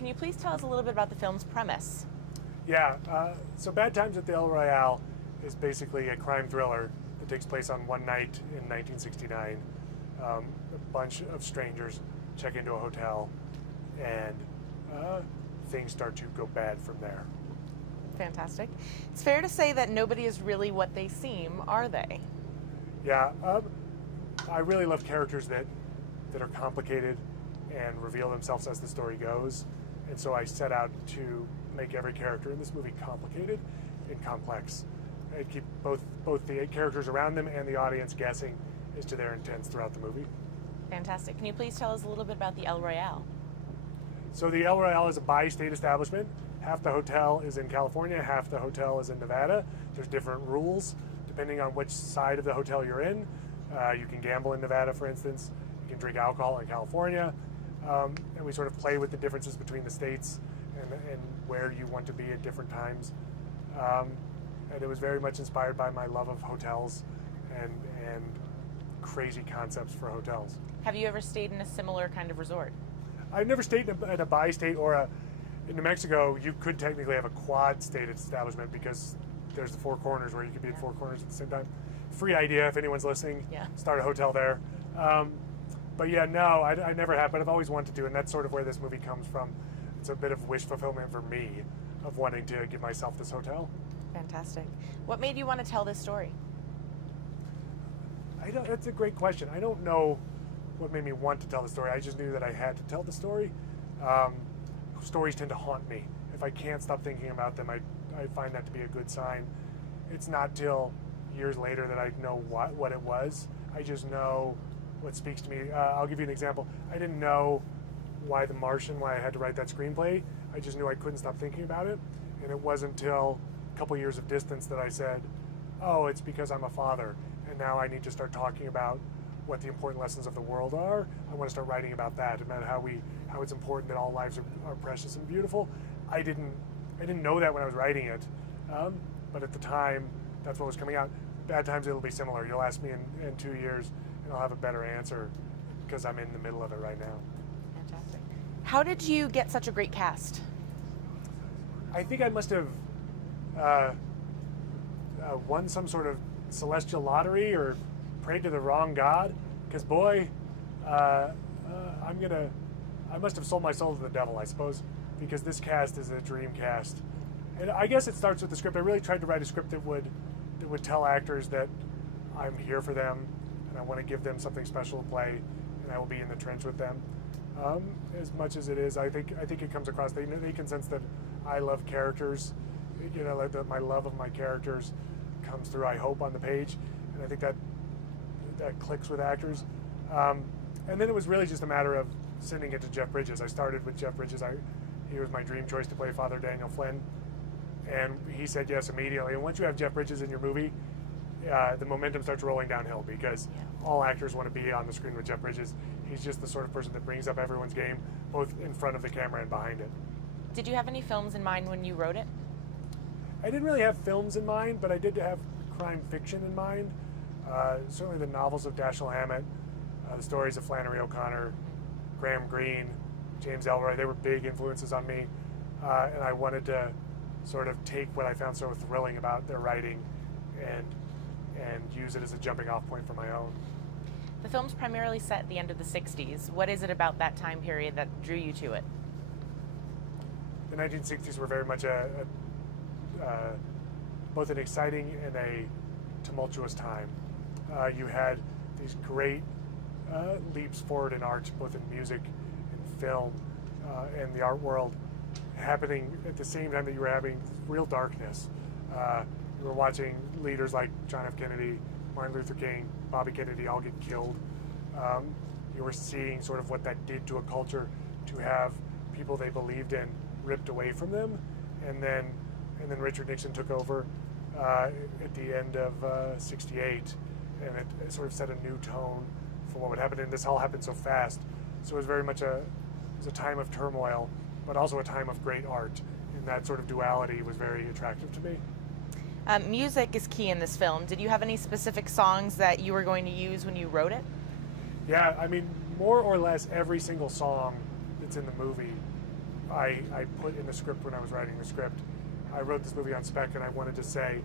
Can you please tell us a little bit about the film's premise? Yeah, so Bad Times at the El Royale is basically a crime thriller that takes place on one night in 1969. A bunch of strangers check into a hotel, and things start to go bad from there. Fantastic. It's fair to say that nobody is really what they seem, are they? Yeah, I really love characters that are complicated and reveal themselves as the story goes, and so I set out to make every character in this movie complicated and complex. I keep both the characters around them and the audience guessing as to their intents throughout the movie. Fantastic. Can you please tell us a little bit about the El Royale? So the El Royale is a bi-state establishment. Half the hotel is in California, half the hotel is in Nevada. There's different rules depending on which side of the hotel you're in. You can gamble in Nevada, for instance. You can drink alcohol in California. And we sort of play with the differences between the states and where you want to be at different times. And it was very much inspired by my love of hotels and crazy concepts for hotels. Have you ever stayed in a similar kind of resort? I've never stayed in a bi-state or in New Mexico. You could technically have a quad-state establishment because there's the Four Corners where you could be at Four Corners at the same time. Free idea if anyone's listening. Yeah. Start a hotel there. But yeah, no, I never have, but I've always wanted to, and that's sort of where this movie comes from. It's a bit of wish fulfillment for me of wanting to give myself this hotel. Fantastic. What made you want to tell this story? That's a great question. I don't know what made me want to tell the story. I just knew that I had to tell the story. Stories tend to haunt me. If I can't stop thinking about them, I find that to be a good sign. It's not till years later that I know what it was. I just know what speaks to me. I'll give you an example. I didn't know why The Martian, why I had to write that screenplay. I just knew I couldn't stop thinking about it. And it wasn't until a couple years of distance that I said, oh, it's because I'm a father. And now I need to start talking about what the important lessons of the world are. I want to start writing about that, about how it's important that all lives are precious and beautiful. I didn't know that when I was writing it. But at the time, that's what was coming out. Bad Times, it'll be similar. You'll ask me in 2 years, and I'll have a better answer because I'm in the middle of it right now. Fantastic. How did you get such a great cast? I think I must have won some sort of celestial lottery or prayed to the wrong god, because boy, I must have sold my soul to the devil, I suppose, because this cast is a dream cast. And I guess it starts with the script. I really tried to write a script that would tell actors that I'm here for them and I want to give them something special to play, and I will be in the trench with them. As much as it is, I think it comes across. They can sense that I love characters. You know, like my love of my characters comes through, I hope, on the page, and I think that clicks with actors. And then it was really just a matter of sending it to Jeff Bridges. I started with Jeff Bridges. He was my dream choice to play Father Daniel Flynn, and he said yes immediately. And once you have Jeff Bridges in your movie, the momentum starts rolling downhill because all actors want to be on the screen with Jeff Bridges. He's just the sort of person that brings up everyone's game, both in front of the camera and behind it. Did you have any films in mind when you wrote it? I didn't really have films in mind, but I did have crime fiction in mind. Certainly the novels of Dashiell Hammett, the stories of Flannery O'Connor, Graham Greene, James Ellroy, they were big influences on me. And I wanted to sort of take what I found so thrilling about their writing and use it as a jumping off point for my own. The film's primarily set at the end of the 60s. What is it about that time period that drew you to it? The 1960s were very much both an exciting and a tumultuous time. You had these great leaps forward in art, both in music and film and the art world, happening at the same time that you were having real darkness. You were watching leaders like John F. Kennedy, Martin Luther King, Bobby Kennedy all get killed. You were seeing sort of what that did to a culture, to have people they believed in ripped away from them, and then Richard Nixon took over at the end of '68, and it sort of set a new tone for what would happen. And this all happened so fast, so it was very much a time of turmoil, but also a time of great art. And that sort of duality was very attractive to me. Music is key in this film. Did you have any specific songs that you were going to use when you wrote it? Yeah, I mean, more or less every single song that's in the movie I put in the script when I was writing the script. I wrote this movie on spec, and I wanted to say,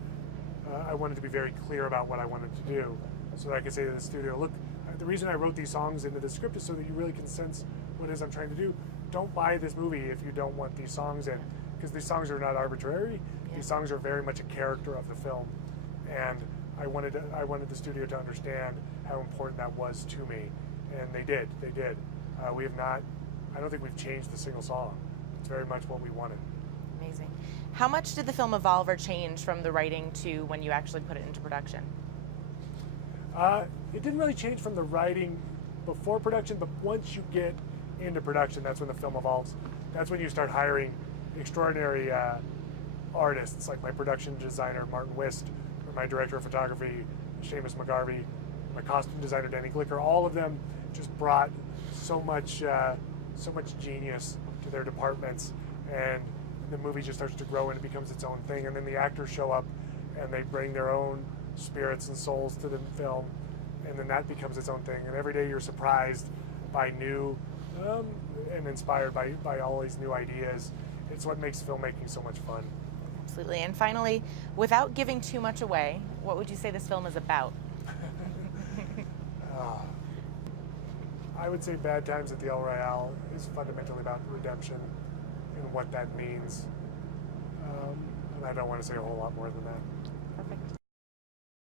I wanted to be very clear about what I wanted to do, so that I could say to the studio, look, the reason I wrote these songs into the script is so that you really can sense what it is I'm trying to do. Don't buy this movie if you don't want these songs in, because these songs are not arbitrary. Yeah. These songs are very much a character of the film, and I wanted the studio to understand how important that was to me, and they did. We have not. I don't think we've changed a single song. It's very much what we wanted. Amazing. How much did the film evolve or change from the writing to when you actually put it into production? It didn't really change from the writing before production, but once you get into production, that's when the film evolves. That's when you start hiring extraordinary artists, like my production designer, Martin Wist, or my director of photography, Seamus McGarvey, my costume designer, Danny Glicker. All of them just brought so much genius to their departments, and the movie just starts to grow and it becomes its own thing. And then the actors show up and they bring their own spirits and souls to the film, and then that becomes its own thing. And every day you're surprised by new and inspired by all these new ideas. It's what makes filmmaking so much fun. Absolutely. And finally, without giving too much away, what would you say this film is about? I would say Bad Times at the El Royale is fundamentally about redemption and what that means. And I don't want to say a whole lot more than that. Perfect.